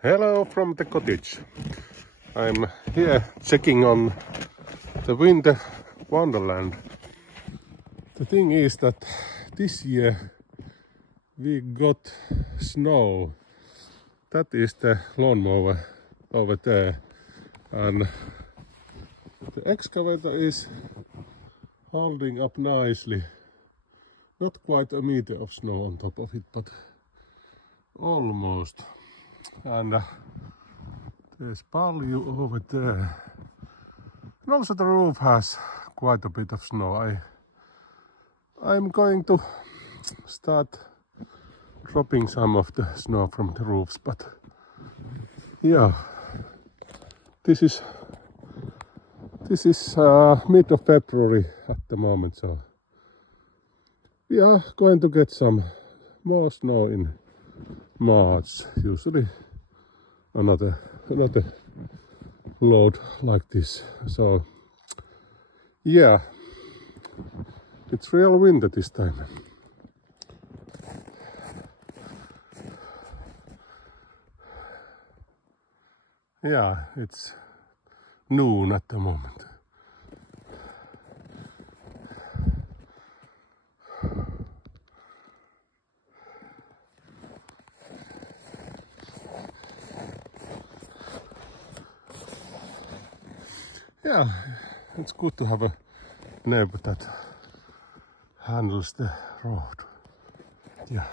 Hello from the cottage. I'm here checking on the winter wonderland. The thing is that this year we got snow. That is the lawnmower over there, and the excavator is holding up nicely. Not quite a meter of snow on top of it, but almost. And there's Palju over there. And also the roof has quite a bit of snow. I'm going to start dropping some of the snow from the roofs, but yeah, this is mid of February at the moment, so we are going to get some more snow in March, usually another load like this. So yeah, it's real winter this time. Yeah, it's noon at the moment. Yeah, it's good to have a neighbor that handles the road. Yeah.